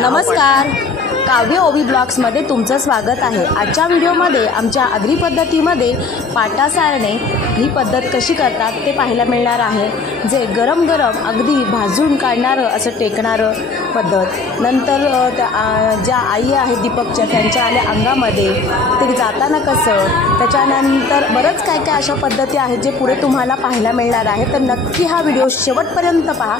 नमस्कार, काव्य ओवी ब्लॉग्समध्ये तुमचं स्वागत आहे। आजच्या व्हिडिओमध्ये आमच्या आगरी पद्धतीमध्ये पाटा सारणे ही पद्धत कशी करतात ते पाहायला मिळणार आहे। जे गरम गरम अगदी भाजून काढणारं असं टेकणारं पद्धत। नंतर ज्या आई आहेत दीपकच्या त्यांच्या आल्या अंगामध्ये ते जाताना कसं, त्याच्यानंतर बरंच काय काय अशा पद्धती आहेत जे पुढे तुम्हाला पाहायला मिळणार आहे। तर नक्की हा व्हिडिओ शेवटपर्यंत पहा,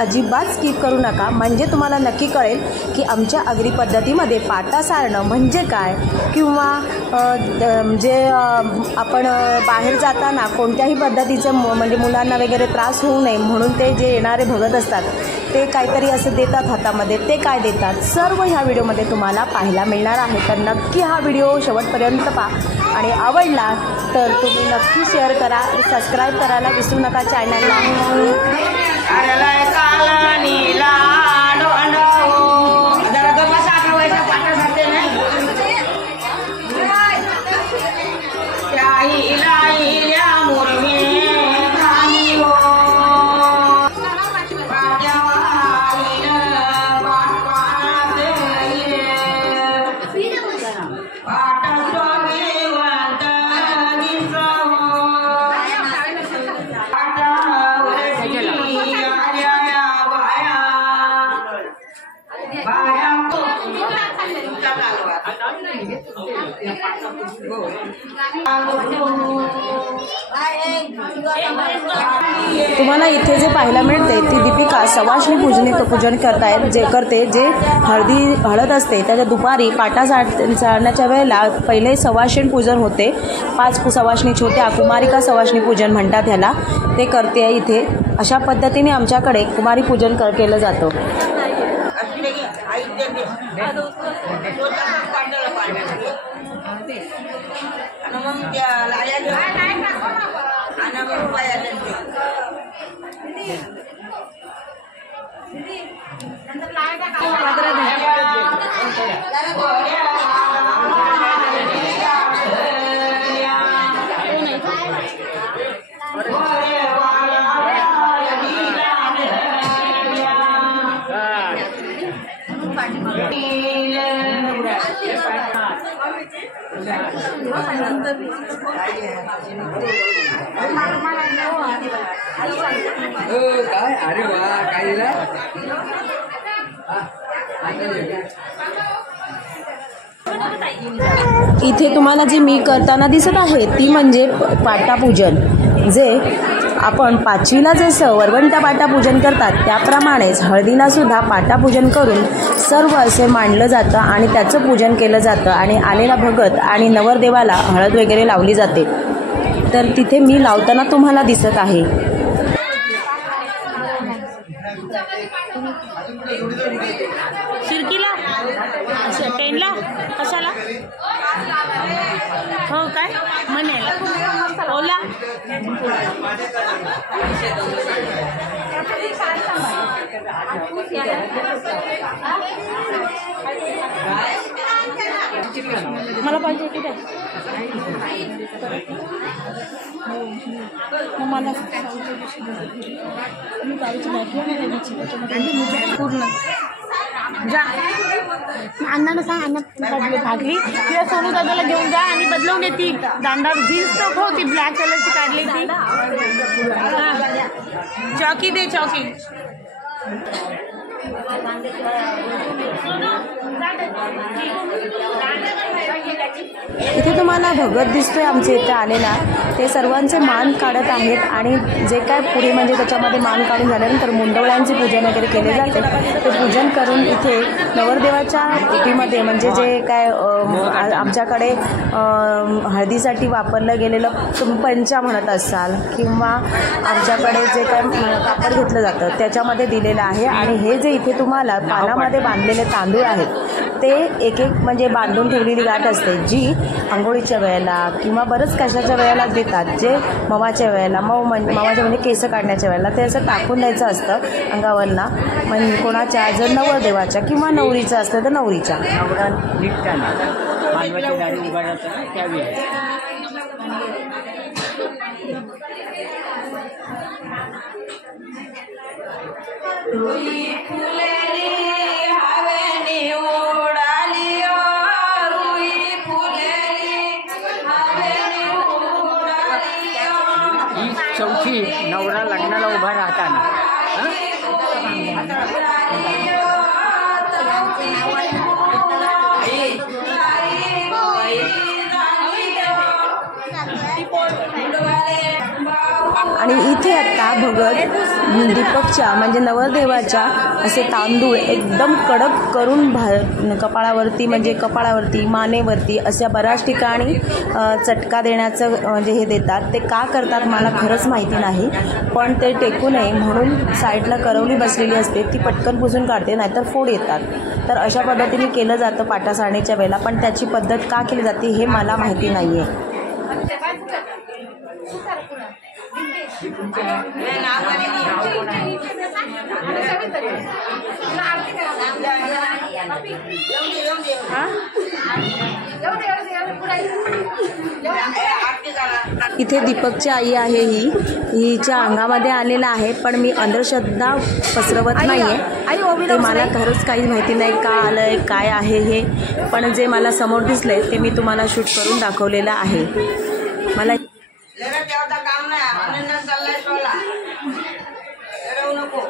अजिबात स्किप करू नका, म्हणजे तुम्हाला नक्की कळेल की आमच्या आगरी पद्धतीमध्ये पाटा सारणं म्हणजे काय, किंवा जे आपण बाहेर जाताना कोणत्याही पद्धतीचं म्हणजे मुलांना वगैरे त्रास होऊ नये म्हणून ते जे येणारे भगत असतात ते काहीतरी असं देतात हातामध्ये, ते काय देतात सर्व ह्या व्हिडिओमध्ये तुम्हाला पाहायला मिळणार आहे। तर नक्की हा व्हिडिओ शेवटपर्यंत पहा आणि आवडला तर तुम्ही नक्की शेअर करा, सबस्क्राईब करायला विसरू नका चॅनलला। तुम्हाला इथे जे पाहायला मिळते ती दीपिका सवाष्णी पूजन करतायत, जे हळद असते त्याच्या दुपारी पाटा सारण्याच्या वेळेला पहिले सवाष्णी पूजन होते। 5 सवाष्णी छोट्या कुमारिका सवाष्णी पूजन म्हणतात ह्याला, ते करते इथे। अशा पद्धतीने आमच्याकडे कुमारी पूजन केलं जातं। काय अरे वा काय इथे तुम्हाला जी मी करताना दिसत आहे ती म्हणजे पाटा पूजन। जे आपण 5वीला जसं वरवंटा पाटा पूजन करतात त्याप्रमाणेच हळदीला सुद्धा पाटा पूजन करून सर्व असे मांडलं जातं आणि त्याचं पूजन केलं जातं आणि आलेला भगत आणि नवरदेवाला हळद वगैरे लावली जाते। तर तिथे मी लावताना तुम्हाला दिसत आहे। शिरकीला टेनला कशाला हो काय म्हणायला ओला मला पाहिजे की मला पूर्ण जा अण्णानं सांग, अण्णा भागली किंवा सोनू दादाला घेऊन जा आणि बदलवून येते। दांडा जीन्स टॉप होती ब्लॅक कलरची काढली ती, चौकी दे चौकी। इथे तुम्हाला भगत दिसतोय आमचे इथे आलेला, ते सर्वांचे मान काढत आहेत आणि जे काय पुढे म्हणजे त्याच्यामध्ये मान काढून झाल्यानंतर मुंडवळ्यांचे पूजन वगैरे केले जाते। ते पूजन करून इथे नवरदेवाच्या ओटीमध्ये म्हणजे जे काय आमच्याकडे हळदीसाठी वापरलं गेलेलं पंचा म्हणत असाल किंवा आमच्याकडे जे काय कापड घेतलं जातं त्याच्यामध्ये दिलेलं आहे। आणि हे जे इथे तुम्हाला पानामध्ये बांधलेले तांदूळ आहेत ते एक म्हणजे बांधून ठेवलेली गाठ असते, जी आंघोळीच्या वेळेला किंवा बरंच कशाच्या वेळेला देतात। जे मवाच्या वेळेला मवाच्या म्हणजे केस काढण्याच्या वेळेला ते असं टाकून द्यायचं असतं अंगावरला, म्हणजे कोणाच्या जर नवरदेवाच्या किंवा नवरीचं असतं तर नवरीच्या। फुलेली हवे चौथी नवरा लग्नाला उभा राहताना आणि इथे आता भगत दीपकच्या म्हणजे नवरदेवाच्या असे तांदूळ एकदम कडक करून कपाळावरती म्हणजे कपाळावरती मानेवरती अशा बऱ्याच ठिकाणी चटका देण्याचं म्हणजे हे देतात. ते का करतात मला खरंच माहिती नाही, पण ते टेकू नये म्हणून साईडला करवली बसलेली असते ती पटकन पुसून काढते, नाहीतर फोड येतात. तर अशा पद्धतीने केलं जातं पाटा सारण्याच्या वेळेला, पण त्याची पद्धत का केली जाते हे मला माहिती नाही आहे. इथे दीपकची आई आहे, हिच्या अंगामध्ये आलेला आहे, पण मी अंधश्रद्धा पसरवत नाहीये. ते मला खरंच काही माहिती नाही का आलंय काय आहे हे, पण जे मला समोर दिसलंय ते मी तुम्हाला शूट करून दाखवलेलं आहे. मला काम नाही अनन्या चाललाय सोला नको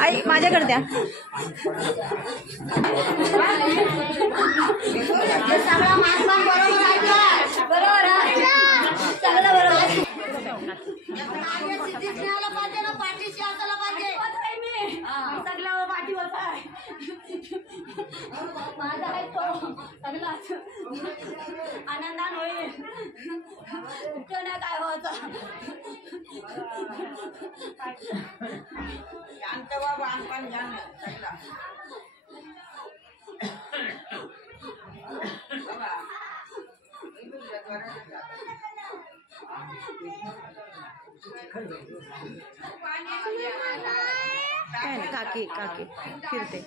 आई माझ्याकडे द्या. आनंदान होईल काय होत बाबा आपण जाण काकी काकी फिरते.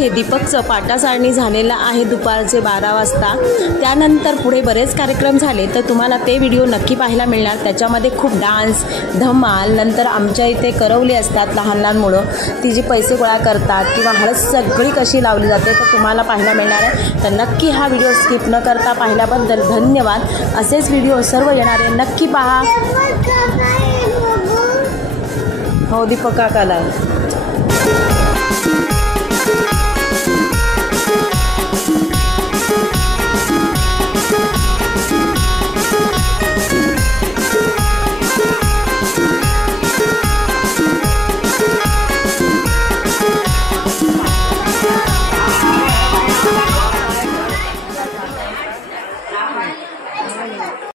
इथे दीपकचं पाटासारणी झालेलं आहे दुपारचे 12 वाजता. त्यानंतर पुढे बरेच कार्यक्रम झाले तर तुम्हाला ते व्हिडिओ नक्की पाहायला मिळणार. त्याच्यामध्ये खूप डान्स धमाल, नंतर आमच्या इथे करवली असतात लहान लहान मुलं, ती जी पैसे गोळा करतात किंवा हळद सगळी कशी लावली जाते तर तुम्हाला पाहायला मिळणार आहे. तर नक्की हा व्हिडिओ स्किप न करता पाहिल्याबद्दल धन्यवाद. असेच व्हिडिओ सर्व येणारे नक्की पहा. हो दीपक काकाला